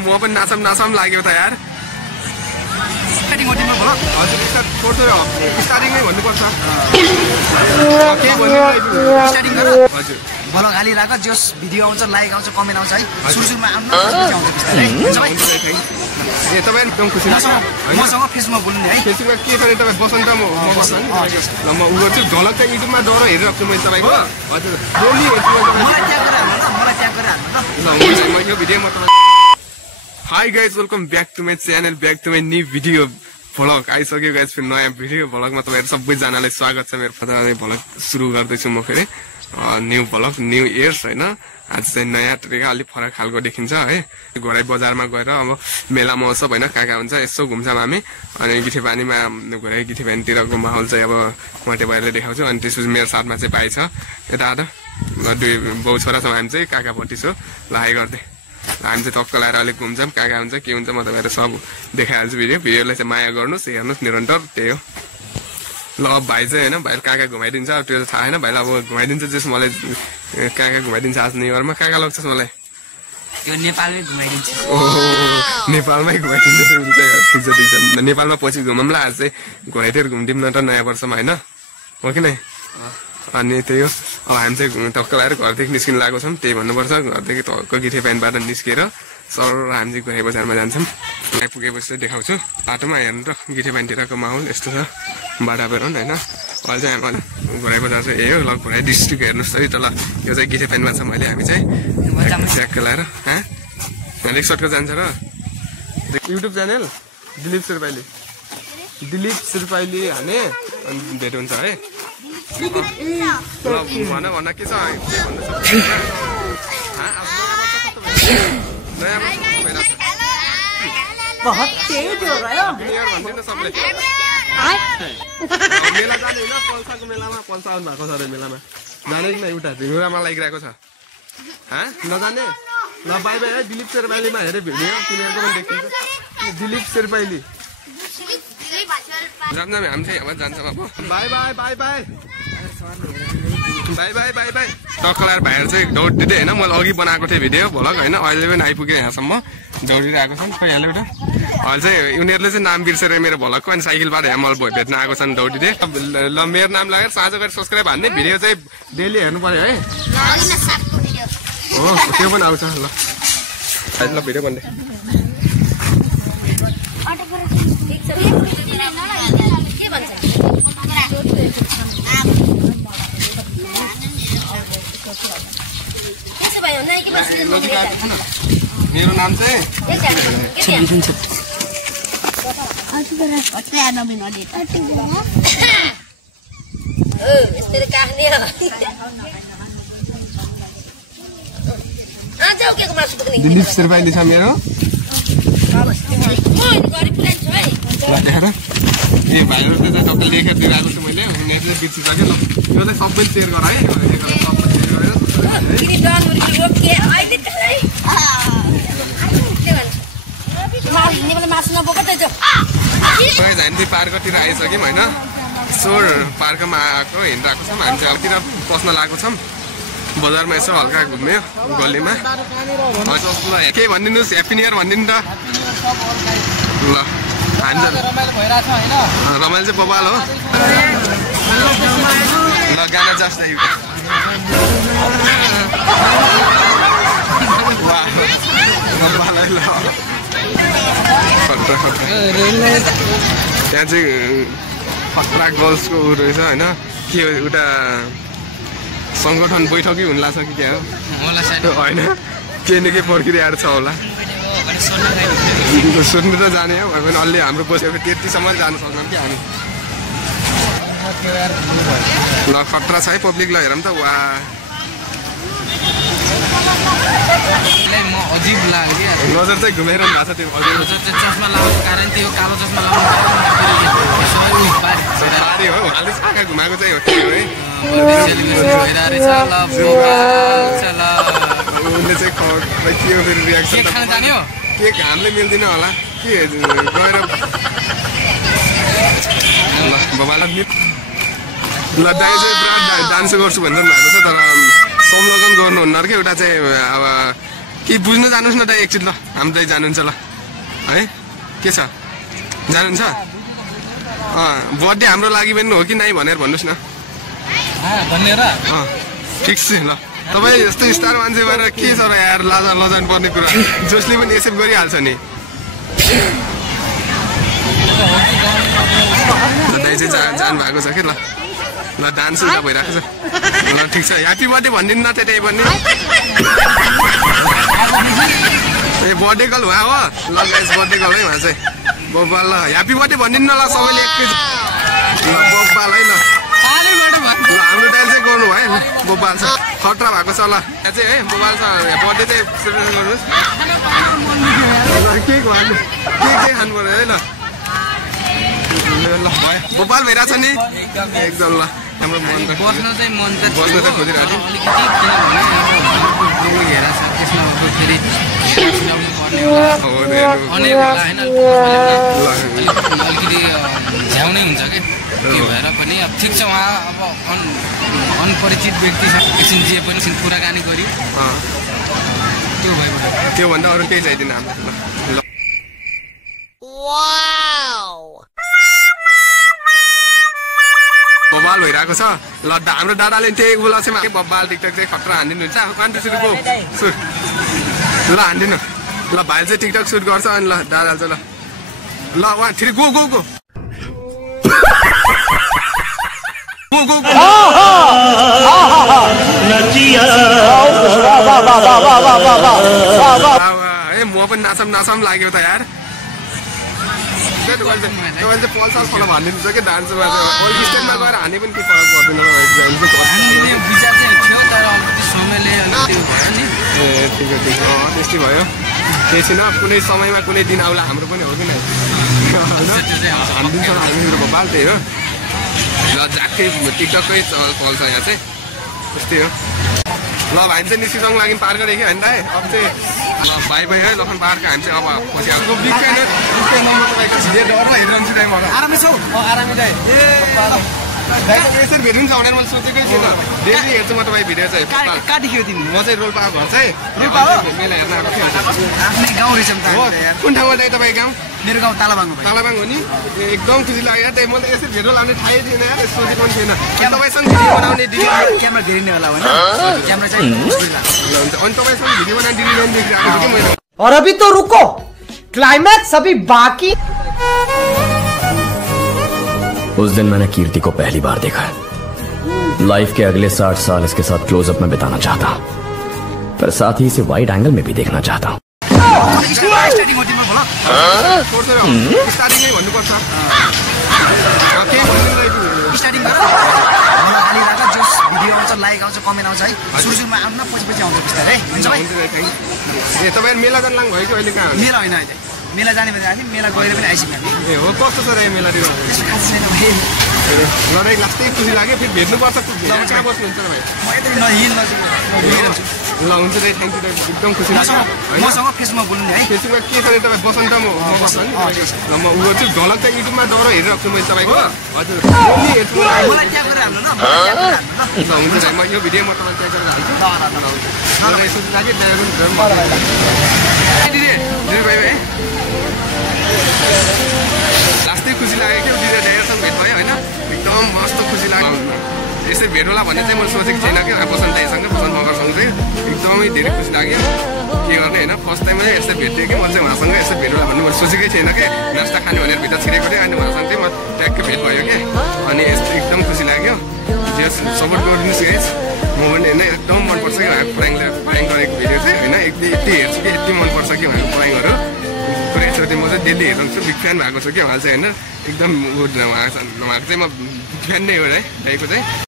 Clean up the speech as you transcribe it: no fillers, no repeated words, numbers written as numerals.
म पनि नाचम लाग्यो त यार स्टार्टिङै भन्नुपर्छ भलग हालिरहेको जस भिडियो आउँछ लाइक आउँछ कमेन्ट आउँछ है सुरुमा आउँछ तपाईँ एकदम खुसी लाग्छ मसँग फेसबुकमा बोल्नु है फेसबुकमा के गर्ने तपाईँ बस्नु त म बस्छु ल म उ गर्छु झलक चाहिँ युट्युबमा डर हेरिरहेको छु मैले तपाईँको हजुर डेली हेर्छु मलाई ट्याग गरेर हाल्नु ल मलाई ट्याग गरेर हाल्नु ल म यो भिडियोमा तपाईँ hi guys welcome back to my channel back to my new video vlog आइसक्यो गाइज फेरि नयाँ भिडियो भ्लगमा तपाईँहरू सबैजनालाई स्वागत छ मेरो फटाफट भ्लग सुरु गर्दैछु म फेरि न्यू भ्लग न्यू इयर्स होइन आज चाहिँ नयाँ तरिका अलिक फरक खालको देखिन्छ है घोराई बजारमा गएर अब मेला महोत्सव होइन कहाँ कहाँ हुन्छ यसो घुम्छौँ हामी अनि गिठेपानीमा घोराई गिठेपानीतिरको माहौल चाहिँ अब मटे भएर देखाउँछु अनि त्यसपछि मेरो साथमा चाहिँ भाइ छ यता दुई बाउ छोरा छौँ हामी चाहिँ काकापट्टि छु लाइ गर्दै हामी चाहिँ टक्क लगाएर अलिक घुम्छौँ कहाँ कहाँ हुन्छ के हुन्छ म तपाईँहरू सब देखाइहाल्छु भिडियोलाई चाहिँ माया गर्नुहोस् हेर्नुहोस् निरन्तर त्यही हो ल अब भाइ चाहिँ होइन भाइले कहाँ कहाँ घुमाइदिन्छ अब त्यो चाहिँ थाहा होइन भाइलाई अब घुमाइदिन्छ जस मलाई कहाँ कहाँ घुमाइदिन्छ आज न्युयरमा कहाँ कहाँ लाग्छ मलाई त्यो नेपालमै घुमाइदिन्छ नेपालमै घुमाइदिन्छ ठिक छ नेपालमा पछि घुमौँ ल आज चाहिँ घुमाइतिर घुम्दिउँ न त नयाँ वर्षमा होइन हो कि नै अनि त्यही हो अब हामी चाहिँ टक्क लगाएर घरदेखि निस्किनु लागेको छौँ त्यही भन्नुपर्छ घरदेखि टक्क गिठेपानीबाट निस्केर सर हामी चाहिँ घोराई बजारमा जान्छौँ आइपुगेपछि चाहिँ देखाउँछु बाटोमा हेर्नु त गिठेपानीतिरको माहौल यस्तो छ बाटा बेरोन होइन अहिले चाहिँ हामी घोराई बजार चाहिँ यही हो ल घोराई डिस्ट्रिक्ट हेर्नुहोस् है त ल यो चाहिँ गिठेपानीमा छ मैले हामी चाहिँ ट्याक्क लगाएर एकसटको जान्छ र युट्युब च्यानल दिलीप शेर्पाली हाने अनि भेट हुन्छ है भन के छ बहुत तेज हो रहा है मेला जाने होइन पल्साको मेलामा पल्सा आउनु भएको छ अरे मेलामा जाने कि न एउटा झिङ्गुरामा लागिरहेको छ नजाने ल बाई बाई है दिलीप शेर्पालीमा हेरे भिडियो तिनीहरूको पनि देखिन्छ दिलीप शेर्पाली जान्छ हामी चाहिँ अब जान्छौँ अब बाई बाई बाई बाई बाई बाई बाई बाई टक्कलाएर भाइहरू चाहिँ दौडिदिँदै होइन मैले अघि बनाएको थिएँ भिडियो भ्लग होइन अहिले पनि आइपुगेँ यहाँसम्म दौडिरहेको छन् खोइ हाल्यो बेटा अहिले चाहिँ उनीहरूले चाहिँ नाम बिर्सेर मेरो भ्लगको अनि साइकलबाट यहाँ मलाई भेट्न आएको छन् दौडिँदै ल मेरो नाम लगेर साँझ गएर सब्सक्राइब हान्ने भिडियो चाहिँ डेली हेर्नु पर्यो है हो त्यो पनि आउँछ ल भिडियो भन्दै मेरो नाम चाहिँ दिलीप शेर्पाली छ मेरो ए भाइहरू चाहिँ टक्क लेखेर दिइरहेको छु मैले उनीहरूले बिर्सिसक्यो ल यो चाहिँ सबै सेयर गर है हामी पार्कतिर आइसक्यौँ होइन यसो पार्कमा आएको हिँडिरहेको छौँ हामी चाहिँ अलिकतिर पस्न लागेको छौँ बजारमा यसो हल्का घुम्यो गल्लीमा केही भनिदिनुहोस् ह्याप्पी न्यु इयर भनिदिनु त ल हामी रमाइलो चाहिँ बबाल हो ल गाना जस्तै त्यहाँ चाहिँ खतरा गर्ल्सको उ रहेछ होइन के एउटा सङ्गठन बैठकै हुन लाग्छ कि क्या हो होइन के न के पर्खिरहेको छ होला सोध्नु त जाने हो भने अलि हाम्रो बसेको त्यतिसम्म जानु सक्छौँ कि हामी ल खतरा छ है पब्लिक ल हेरौँ त वा अजिब लाग्यो क्या नजर चाहिँ घुमाइरहनु भएको छ त्यो नजर चाहिँ चस्मा लगाएको कारण त्यो कालो चस्मा लगाउनु हो अलिक आँखा घुमाएको चाहिँ हो है उसले चाहिँ के हो फेरि रियाक्सन के हामीले मिल्दैन होला के गएर ल बाबालाई ल दाइ चाहिँ पुरा डान्स गर्छु भनेर भएको छ तर संलग्न गर्नुहुन्न कि एउटा चाहिँ अब के बुझ्नु जानुहोस् न दाइ एकछिन ल हाम्रो दाइ जानुहुन्छ ल है के छ जानुहुन्छ बर्थडे हाम्रो लागि पनि हो कि नै भनेर भन्नुहोस् न ठिक छ ल तपाईँ यस्तो स्टार मान्छे भएर के छ र यार लाजा लजाउनु पर्ने कुरा जसले पनि एक्सेप्ट गरिहाल्छ नि दाइ चाहिँ जानु भएको छ कि ल ल डान्स उता भइरहेको छ ल ठिक छ ह्याप्पी बर्थडे भनिदिनु न त्यही पनि ए बर्थडे कल भयो हो ल गाइस बर्थडे कल है उहाँ चाहिँ बब्बा ल ह्याप्पी बर्थडे भनिदिनु न ल सबैले एकैचोटि ल बब्बा है ल हाम्रो डाइल चाहिँ गर्नु भयो ल बोबाल छ खतरा भएको छ ल यहाँ चाहिँ है बोबाल छ बर्थडे चाहिँ सेलिब्रेसन गर्नुहोस् के खानु पर्यो है ल ल भयो बोबाल भइरहेछ नि एकदम ल हाम्रो बस्न त खोजिरहेको झ्याउनै हुन्छ क्या त्यो भएर पनि अब ठिक छ उहाँ अब अनपरिचित व्यक्तिसँग एकछिन जे पनि कुराकानी गऱ्यो त्यो भयो त्योभन्दा अरू केही चाहिँदैन हामीलाई बब्बाल भइरहेको छ ल हाम्रो दादाले त्यही बोला चाहिँ बब्बाल टिकटक चाहिँ खतरा हानिदिनु हुन्छ अब 1 2 3 गो सुट ल हान्दिनु ल भाइ चाहिँ टिकटक सुट गर्छ अनि ल दादा चाहिँ ल 1 3 गो गो गो म पनि नाचम लाग्यो त यार पल्सल फल भनिदिन्छ कि डान्समा चाहिँ स्टेजमा गएर हाने पनि के फरक पर्दैन त्यस्तै भयो केही छैन कुनै समयमा कुनै दिन आउला हाम्रो पनि हो कि नै हानिदिन्छ हामीहरू भोपाल त्यही हो ल झ्याक्कै टिकटककै चल्छ यहाँ चाहिँ त्यस्तै हो ल भाइ चाहिँ निस्किसँग लागि पार गरेको होइन दाइ अब चाहिँ भाइ भाइ है लखन पार्क हामी चाहिँ अब खोजिहाल्छौँ आरामै छौ आरामै दाइ यसरी भेट्नु छ भनेर मैले सोचेकै थिएन डेली हेर्छु म तपाईँ भिडियो चाहिँ कहाँदेखि तिमी म चाहिँ रोल्पाको घर चाहिँ मेला हेर्न आएको थिएँ आफ्नै गाउँ रहेछ कुन ठाउँमा चाहिँ तपाईँ गाउँ मेरो गाउँ तालाबाङ हो नि एकदम खुसी लाग्यो यार मैले यसरी भिडियो लाउने थाहै थिएन यार सोचेको पनि थिएन तपाईँसँग भिडियो बनाउने क्यामेरा धेरै नै होला होइन क्यामेरा चाहिँ हुन्छ अनि तपाईँसँग भिडियो बनाउने दिदी पनि देखिरहेको छु कि मैले और अभी तो रुको क्लाइमैक्स अभी बाकी उस दिन मैंने कीर्ति को पहली बार देखा लाइफ के अगले 60 साल इसके साथ क्लोजअप में बिताना चाहता हूँ पर साथ ही इसे वाइड एंगल में भी देखना चाहता हूँ लाइक आउँछ कमेन्ट आउँछ है सुरुमा आउनु न पछि आउँछ बिस्तारै हुन्छ भाइ ए तपाईहरु मेला जान लाग्नु भयो कि अहिले कहाँ मेला होइन अहिले मेला जाने भने हामी मेला गएर पनि आइसक्यो हामी ए हो कस्तो छ र यो मेला दियो लडाई लास्टै खुसी लाग्यो फेरि भेट्नुपर्छ कहाँ बस्नुहुन्छ र भाइ म यतै नहिल नजिक ल हुन्छ दाइ थ्याङ्क यू दाइ एकदम खुसी लाग्यो मसँग फेसबुकमा बोल्नु नि है फेसबुकमा के छ तपाईँ बसन्त म बस्छु नि ल म उ चाहिँ झलक चाहिँ युट्युबमा दौरा हेरिरहेको छु मैले तपाईँको हजुर मलाई ट्याग गरेर हाल्नु न ल हुन्छ दाइ म यो भिडियो म तपाईँलाई ट्याग गरेर हाल्छु ल यसो लाग्यो दिदी भाइ भाइ लास्टै खुसी लाग्यो क्या दिदी दाइहरूसँग भेट भयो होइन एकदम मस्त खुसी लाग्यो यसरी भेट होला भन्ने चाहिँ मैले सोचेको थिएन क्या बसन्त दाइसँग बसन्त मगरसँग चाहिँ एकदमै धेरै खुसी लाग्यो के गर्ने होइन फर्स्ट टाइम चाहिँ यसरी भेटेँ कि म चाहिँ उहाँसँग यसरी भेट होला भन्ने मैले सोचेकै थिएन कि नास्ता खाने भनेर भित्र छिरेको थिएँ अनि उहाँसँग चाहिँ म ट्याक्कै भेट भयो क्या अनि यस्तो एकदम खुसी लाग्यो जे सपोर्ट गरिदिनुहोस् गाइस म पनि होइन एकदम मनपर्छ कि उहाँको प्राङ गरेको भिडियो चाहिँ होइन यति हेर्छु कि यति मनपर्छ कि उहाँको प्राङहरू पुरै सोधेँ म चाहिँ डेली हेर्नु छु बिग फ्यान भएको छु कि उहाँ चाहिँ होइन एकदम उहाँको चाहिँ म फ्यान नै हो है दाइको चाहिँ